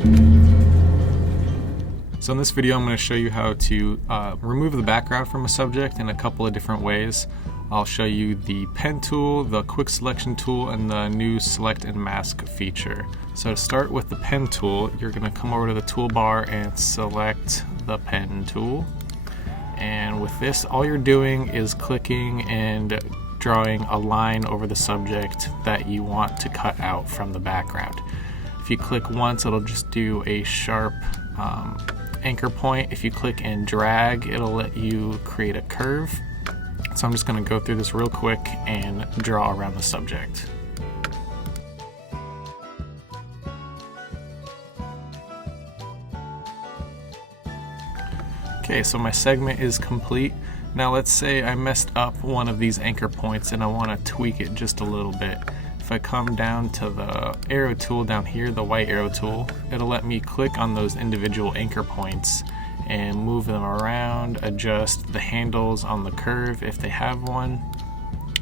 So in this video I'm going to show you how to remove the background from a subject in a couple of different ways. I'll show you the pen tool, the quick selection tool, and the new select and mask feature. So to start with the pen tool, you're going to come over to the toolbar and select the pen tool. And with this, all you're doing is clicking and drawing a line over the subject that you want to cut out from the background. If you click once, it'll just do a sharp anchor point. If you click and drag, it'll let you create a curve. So I'm just going to go through this real quick and draw around the subject. Okay, so my segment is complete. Now let's say I messed up one of these anchor points and I want to tweak it just a little bit. If I come down to the arrow tool down here, the white arrow tool, it'll let me click on those individual anchor points and move them around, adjust the handles on the curve if they have one.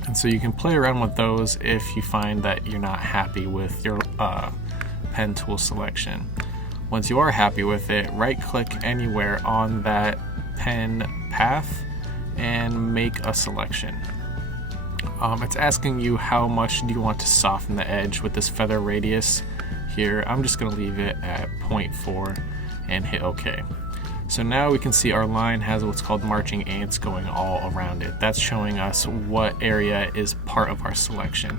And so you can play around with those if you find that you're not happy with your pen tool selection. Once you are happy with it, right click anywhere on that pen path and make a selection. It's asking you how much do you want to soften the edge with this feather radius here. I'm just going to leave it at 0.4 and hit OK. So now we can see our line has what's called marching ants going all around it. That's showing us what area is part of our selection.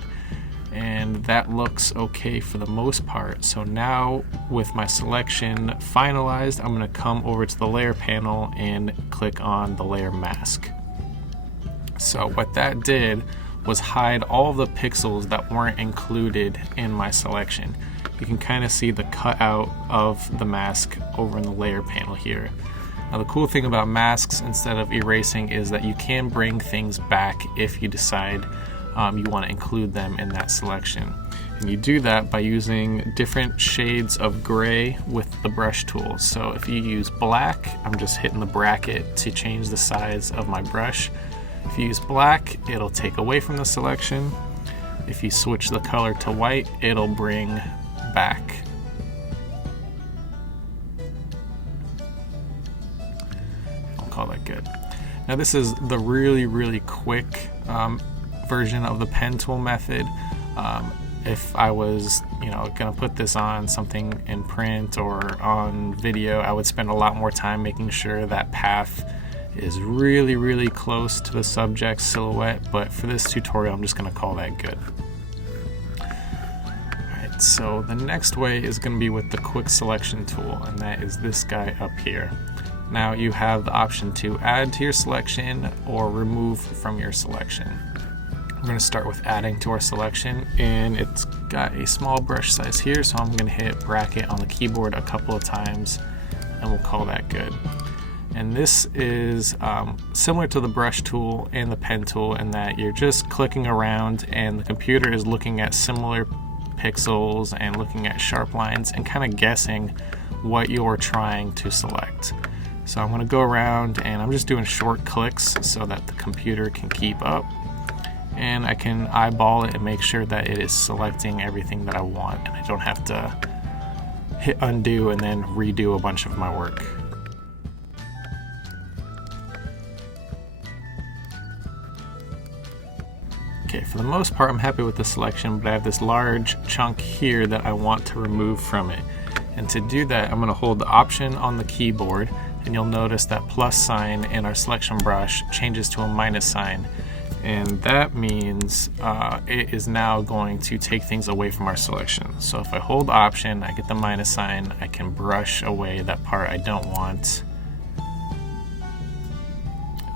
And that looks okay for the most part. So now with my selection finalized, I'm going to come over to the layer panel and click on the layer mask. So what that did was hide all of the pixels that weren't included in my selection. You can kind of see the cutout of the mask over in the layer panel here. Now the cool thing about masks instead of erasing is that you can bring things back if you decide you want to include them in that selection. And you do that by using different shades of gray with the brush tool. So if you use black, I'm just hitting the bracket to change the size of my brush. If you use black, it'll take away from the selection. If you switch the color to white, it'll bring back. I'll call that good. Now this is the really quick version of the pen tool method. If I was gonna put this on something in print or on video, I would spend a lot more time making sure that path is really close to the subject's silhouette, but for this tutorial I'm just gonna call that good. Alright, so the next way is gonna be with the quick selection tool, and that is this guy up here. Now you have the option to add to your selection or remove from your selection. We're going to start with adding to our selection, and it's got a small brush size here, so I'm going to hit bracket on the keyboard a couple of times and we'll call that good. And this is similar to the brush tool and the pen tool in that you're just clicking around and the computer is looking at similar pixels and looking at sharp lines and kind of guessing what you're trying to select. So I'm going to go around and I'm just doing short clicks so that the computer can keep up. And I can eyeball it and make sure that it is selecting everything that I want, and I don't have to hit undo and then redo a bunch of my work. Okay, for the most part I'm happy with the selection, but I have this large chunk here that I want to remove from it. And to do that, I'm going to hold the Option on the keyboard, and you'll notice that plus sign in our selection brush changes to a minus sign. And that means it is now going to take things away from our selection. So if I hold Option, I get the minus sign, I can brush away that part I don't want,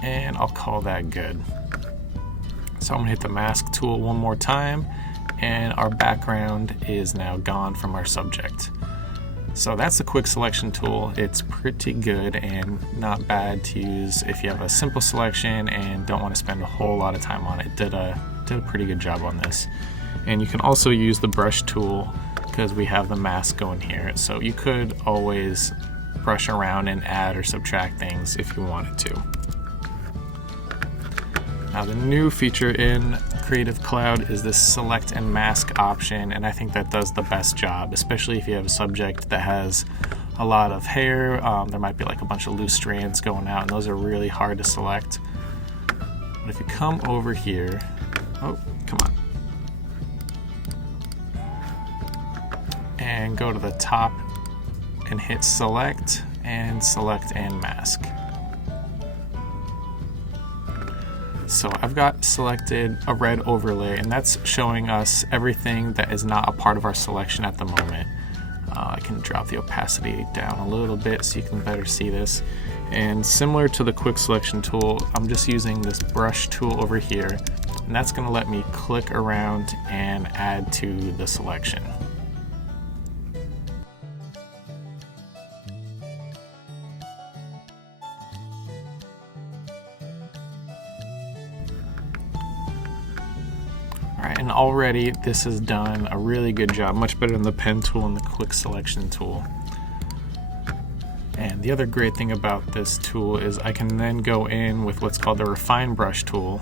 and I'll call that good. So I'm going to hit the mask tool one more time, and our background is now gone from our subject. So that's the quick selection tool. It's pretty good and not bad to use if you have a simple selection and don't want to spend a whole lot of time on it. Did a pretty good job on this. And you can also use the brush tool because we have the mask going here. So you could always brush around and add or subtract things if you wanted to. Now the new feature in Creative Cloud is this select and mask option, and I think that does the best job, especially if you have a subject that has a lot of hair. There might be like a bunch of loose strands going out, and those are really hard to select. But if you come over here, oh, come on, and go to the top and hit select and mask. So I've got selected a red overlay, and that's showing us everything that is not a part of our selection at the moment. I can drop the opacity down a little bit so you can better see this. And similar to the quick selection tool, I'm just using this brush tool over here, and that's going to let me click around and add to the selection. Alright, and already this has done a really good job, much better than the pen tool and the quick selection tool. And the other great thing about this tool is I can then go in with what's called the refine brush tool,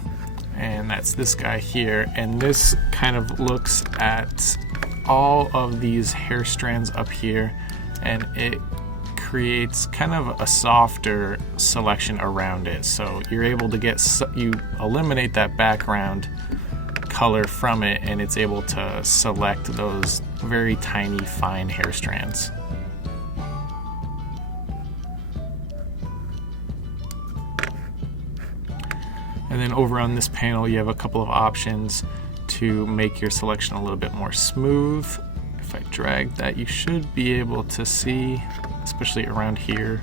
and that's this guy here, and this kind of looks at all of these hair strands up here, and it creates kind of a softer selection around it. So you're able to get, you eliminate that background color from it, and it's able to select those very tiny fine hair strands. And then over on this panel you have a couple of options to make your selection a little bit more smooth. If I drag that, you should be able to see, especially around here.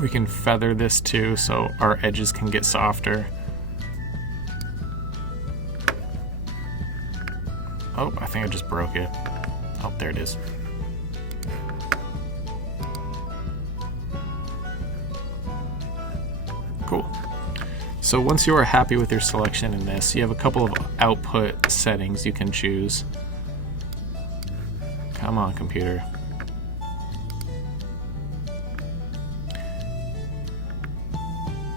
We can feather this too, so our edges can get softer. Oh, I think I just broke it. Oh, there it is. Cool. So once you are happy with your selection in this, you have a couple of output settings you can choose. Come on, computer.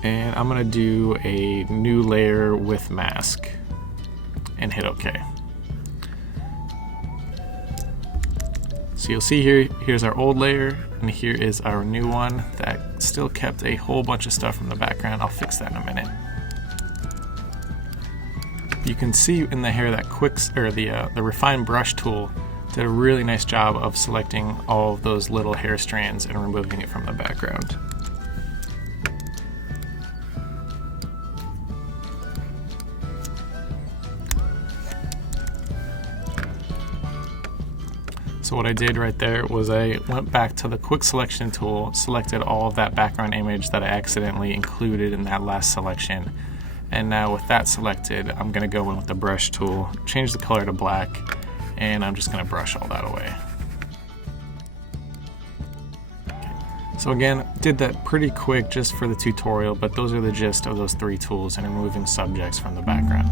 And I'm gonna do a new layer with mask and hit OK. So you'll see here, here's our old layer, and here is our new one that still kept a whole bunch of stuff from the background. I'll fix that in a minute. You can see in the hair that the refine brush tool did a really nice job of selecting all of those little hair strands and removing it from the background. So what I did right there was I went back to the quick selection tool, selected all of that background image that I accidentally included in that last selection, and now with that selected, I'm going to go in with the brush tool, change the color to black, and I'm just going to brush all that away. So again, did that pretty quick just for the tutorial, but those are the gist of those three tools and removing subjects from the background.